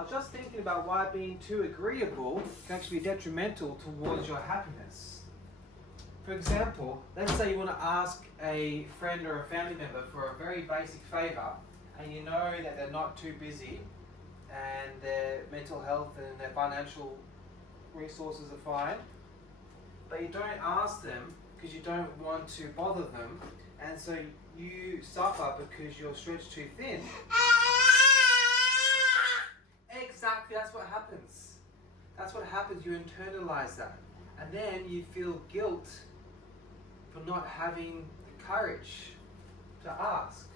I was just thinking about why being too agreeable can actually be detrimental towards your happiness. For example, let's say you want to ask a friend or a family member for a very basic favour, and you know that they're not too busy and their mental health and their financial resources are fine, but you don't ask them because you don't want to bother them, and so you suffer because you're stretched too thin. Exactly, that's what happens. That's what happens, you internalize that. And then you feel guilt for not having the courage to ask.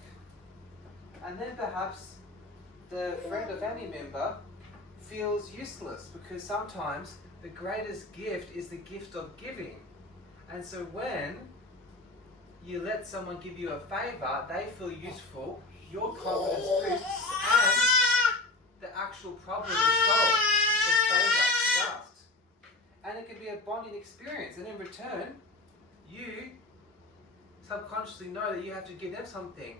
And then perhaps the friend or family member feels useless because sometimes the greatest gift is the gift of giving. And so when you let someone give you a favour, they feel useful, your confidence boosts, and the actual problem is solved. The favour is asked. And it can be a bonding experience, and in return, you subconsciously know that you have to give them something.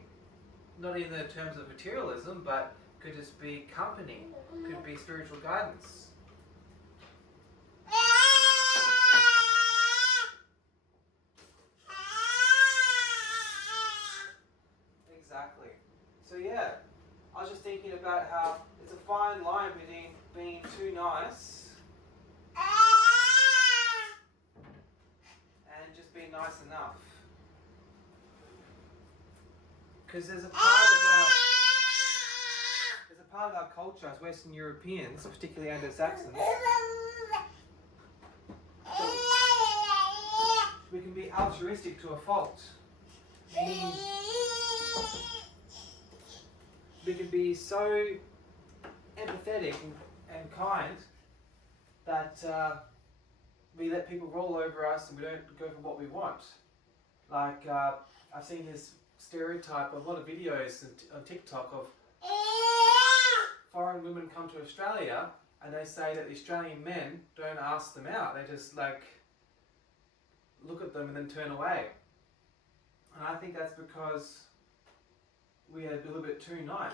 Not in the terms of materialism, but could just be company, could be spiritual guidance. Exactly. So yeah, I was just thinking about how it's a fine line between being too nice and just being nice enough. Because there's a part of our culture as Western Europeans, particularly Anglo-Saxons, we can be altruistic to a fault. Meaning we can be so empathetic and kind that we let people roll over us and we don't go for what we want. Like I've seen this stereotype of a lot of videos on TikTok of foreign women come to Australia and they say that the Australian men don't ask them out. They just like look at them and then turn away. And I think that's because we are a little bit too nice.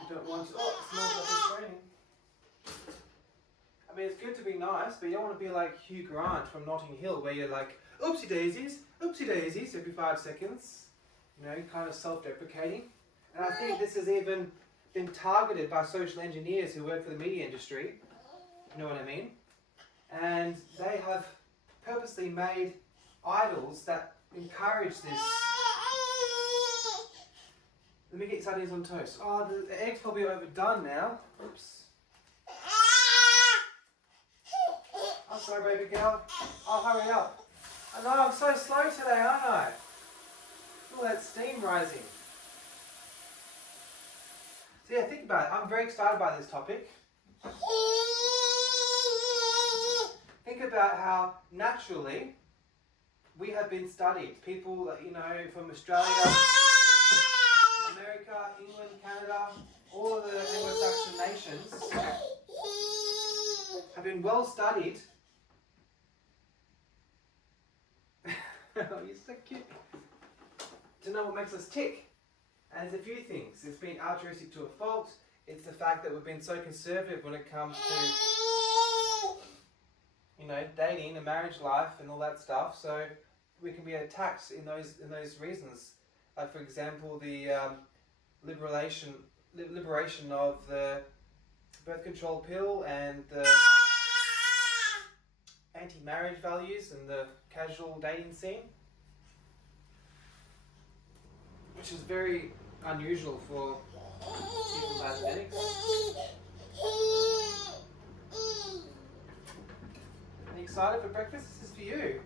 We don't want to. Oh, it smells like it's raining. I mean, it's good to be nice, but you don't want to be like Hugh Grant from Notting Hill, where you're like, oopsie daisies every 5 seconds. You know, kind of self-deprecating. And I think this has even been targeted by social engineers who work for the media industry. You know what I mean? And they have purposely made idols that encourage this. Let me get sardines on toast. Oh, the egg's probably overdone now. Oops. I'm sorry, baby girl. I'll hurry up. I know, I'm so slow today, aren't I? All that steam rising. So yeah, think about it. I'm very excited by this topic. Think about how naturally we have been studied. People, you know, from Australia, America, England, Canada, all of the Anglo-Saxon nations have been well studied. Oh, you're so cute. To know what makes us tick. And there's a few things. It's been altruistic to a fault. It's the fact that we've been so conservative when it comes to, you know, dating and marriage life and all that stuff. So we can be attacked in those reasons. Like for example, the liberation of the birth control pill and the anti-marriage values and the casual dating scene, which is very unusual for people with genetics. Are you excited for breakfast? This is for you.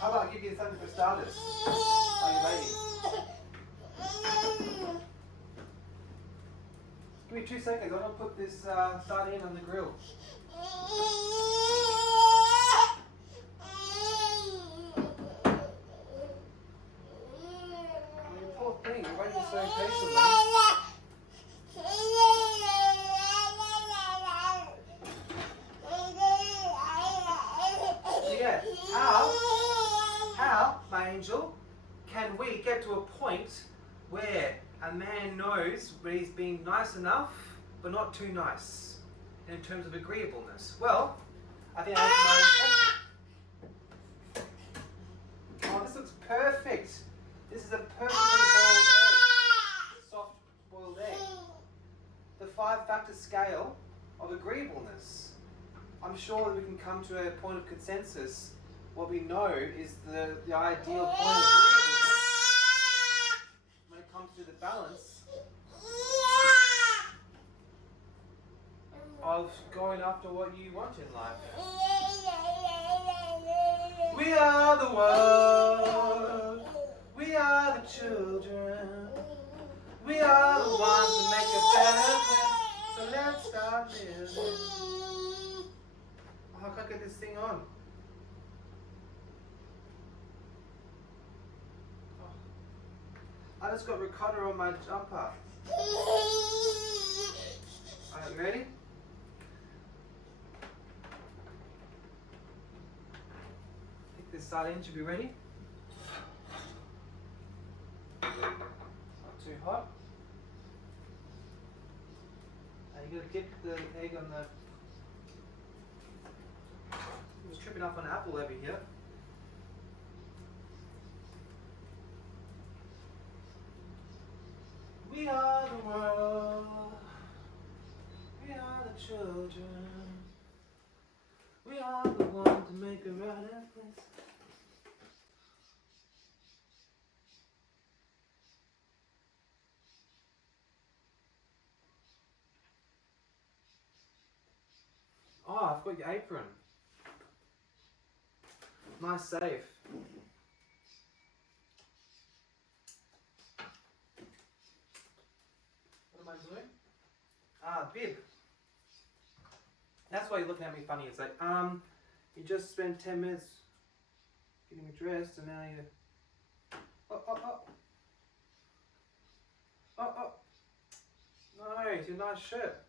How about I give you something for starters? While you're waiting. Give me 2 seconds. I want to put this sardine on the grill. You poor thing. You're waiting so patiently. Yeah. How How, my angel, can we get to a point where a man knows where he's being nice enough but not too nice in terms of agreeableness? Well, I think that's my intention. Oh, this looks perfect. This is a perfectly boiled egg. Soft boiled egg. The 5-factor scale of agreeableness. I'm sure that we can come to a point of consensus. What we know is the ideal point of agreeableness when it comes to the balance of going after what you want in life. We are the world. We are the children. We are the ones that make a better place. So let's start living. Oh, I can't get this thing on. Oh. I just got ricotta on my jumper. Alright, you ready? I think this sardine should be ready. Not too hot. Now you gotta dip the egg on the. I was tripping up on an apple over here. We are the world. We are the children. We are the ones to make a better place. Oh, I've got your apron. Nice save. What am I doing? Ah, bib. That's why you're looking at me funny. It's like, you just spent 10 minutes getting me dressed and now you... Oh. Nice, your nice shirt.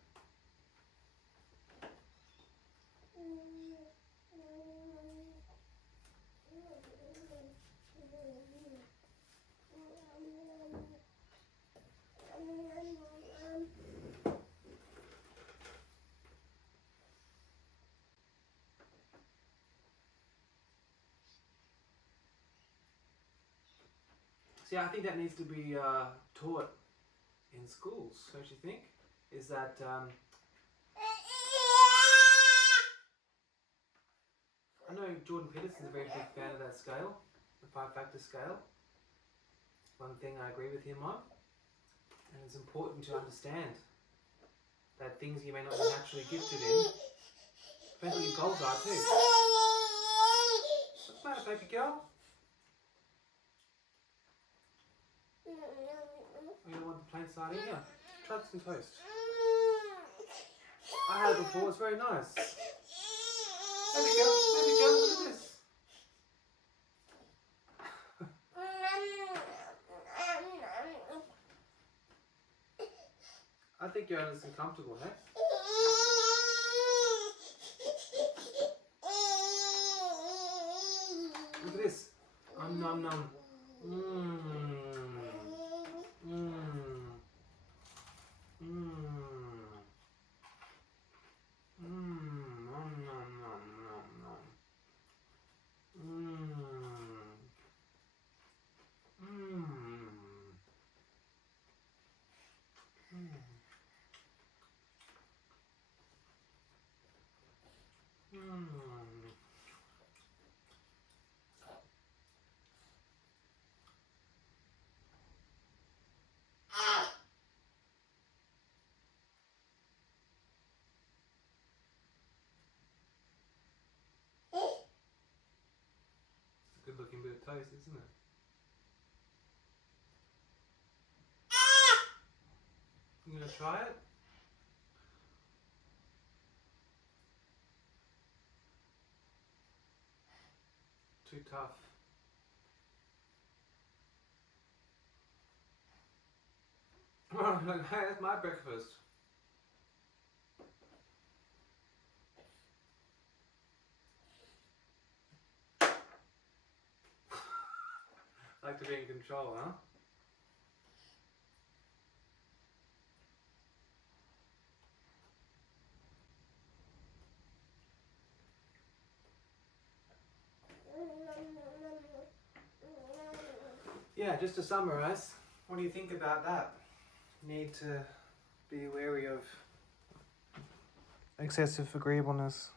See, I think that needs to be taught in schools, don't you think? Is that I know Jordan Peterson's a very big fan of that scale, the 5-factor scale. One thing I agree with him on, and it's important to understand that things you may not be naturally gifted in, depends what your goals are too. What's the matter, baby girl? You don't want the plain sardine? Here, try some toast. I had it before, it's very nice. Baby girl, look at this. I think you're honest and comfortable, hey? Look at this. Nom nom. Mmm. Mmm. Mmm. Mmm. Nom nom nom nom nom. Mmm. Mmm. Mmm. Mmm. It's a good looking bit of toast, isn't it? You gonna try it? Too tough. Hey, that's my breakfast. Like to be in control, huh? Yeah, just to summarize, what do you think about that? Need to be wary of excessive agreeableness.